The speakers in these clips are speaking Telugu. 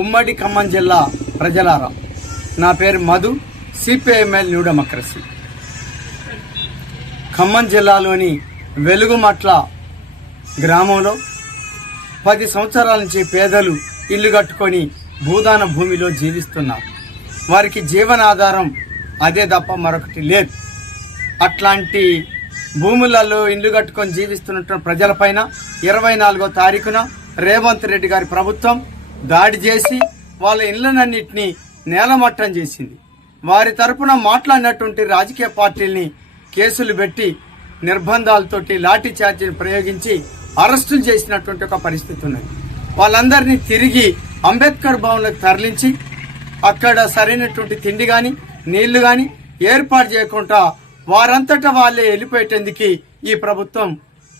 ఉమ్మడి ఖమ్మం జిల్లా ప్రజలారా, నా పేరు Madhu, CPIML new democracy. Khammam జిల్లాలోని వెలుగుమట్ల గ్రామంలో 10 సంవత్సరాల నుంచి పేదలు ఇల్లు కట్టుకొని భూదాన భూమిలో జీవిస్తున్నారు. వారికి జీవనాధారం అదే తప్ప మరొకటి లేదు. అట్లాంటి భూములలో ఇల్లు కట్టుకొని జీవిస్తున్న ప్రజలపైన 24వ తారీఖున రేవంత్ రెడ్డి గారి ప్రభుత్వం దాడి చేసి వాళ్ళ ఇళ్లనన్నింటినీ నేలమట్టం చేసింది. వారి తరపున మాట్లాడినటువంటి రాజకీయ పార్టీల్ని కేసులు పెట్టి నిర్బంధాలతోటి లాఠీ చార్జీని ప్రయోగించి అరెస్టులు చేసినటువంటి ఒక పరిస్థితి ఉన్నది. వాళ్ళందరినీ తిరిగి అంబేద్కర్ భవన్లకు తరలించి అక్కడ సరైనటువంటి తిండి కానీ నీళ్లు కానీ ఏర్పాటు చేయకుండా వారంతటా వాళ్ళే వెళ్ళిపోయేటందుకు ఈ ప్రభుత్వం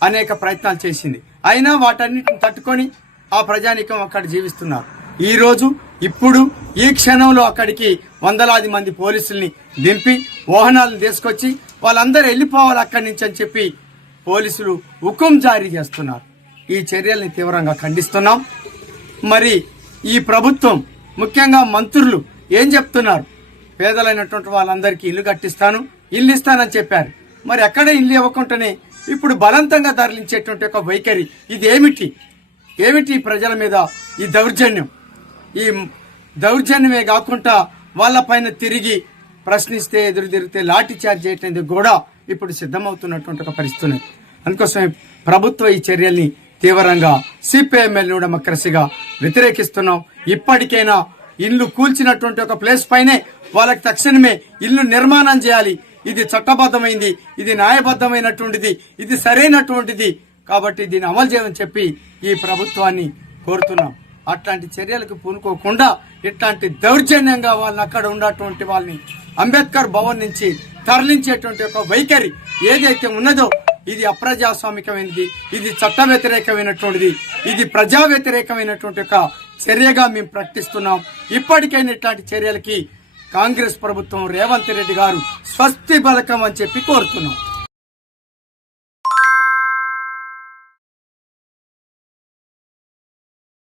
అనేక ప్రయత్నాలు చేసింది. అయినా వాటన్నిటిని తట్టుకొని ఆ ప్రజానీకం అక్కడ జీవిస్తున్నారు. ఇప్పుడు ఈ క్షణంలో అక్కడికి వందలాది మంది పోలీసుల్ని దింపి వాహనాలను తీసుకొచ్చి వాళ్ళందరూ వెళ్ళిపోవాలి అక్కడి నుంచి అని చెప్పి పోలీసులు హుకుం జారీ చేస్తున్నారు. ఈ చర్యల్ని తీవ్రంగా ఖండిస్తున్నాం. మరి ఈ ప్రభుత్వం ముఖ్యంగా మంత్రులు ఏం చెప్తున్నారు? పేదలైనటువంటి వాళ్ళందరికీ ఇల్లు కట్టిస్తాను, ఇల్లు ఇస్తానని చెప్పారు. మరి ఎక్కడ ఇల్లు ఇవ్వకుండానే ఇప్పుడు బలవంతంగా తరలించేటువంటి ఒక వైఖరి ఇది ఏమిటి ప్రజల మీద ఈ దౌర్జన్యం? ఈ దౌర్జన్యమే కాకుండా వాళ్ళపైన తిరిగి ప్రశ్నిస్తే ఎదురు తిరిగితే లాఠీ చార్జ్ చేయడానికి కూడా ఇప్పుడు సిద్ధమవుతున్నటువంటి ఒక పరిస్థితి. అందుకోసమే ప్రభుత్వ ఈ చర్యల్ని తీవ్రంగా సిపిఐఎంఎల్ న్యూ డెమోక్రసీగా వ్యతిరేకిస్తున్నాం. ఇప్పటికైనా ఇల్లు కూల్చినటువంటి ఒక ప్లేస్ పైనే వాళ్ళకి తక్షణమే ఇల్లు నిర్మాణం చేయాలి. ఇది చట్టబద్ధమైంది, ఇది న్యాయబద్ధమైనటువంటిది, ఇది సరైనటువంటిది. కాబట్టి దీన్ని అమలు చేయమని చెప్పి ఈ ప్రభుత్వాన్ని కోరుతున్నాం. అట్లాంటి చర్యలకు పూనుకోకుండా ఇట్లాంటి దౌర్జన్యంగా వాళ్ళని అక్కడ ఉన్నటువంటి వాళ్ళని అంబేద్కర్ భవన్ నుంచి తరలించేటువంటి ఒక వైఖరి ఏదైతే ఉన్నదో ఇది అప్రజాస్వామికమైనది, ఇది చట్ట వ్యతిరేకమైనటువంటిది, ఇది ప్రజా వ్యతిరేకమైనటువంటి ఒక చర్యగా మేము ప్రకటిస్తున్నాం. ఇప్పటికైనా ఇట్లాంటి చర్యలకి కాంగ్రెస్ ప్రభుత్వం రేవంత్ రెడ్డి గారు స్వస్తి పలకం అని చెప్పి కోరుతున్నాం.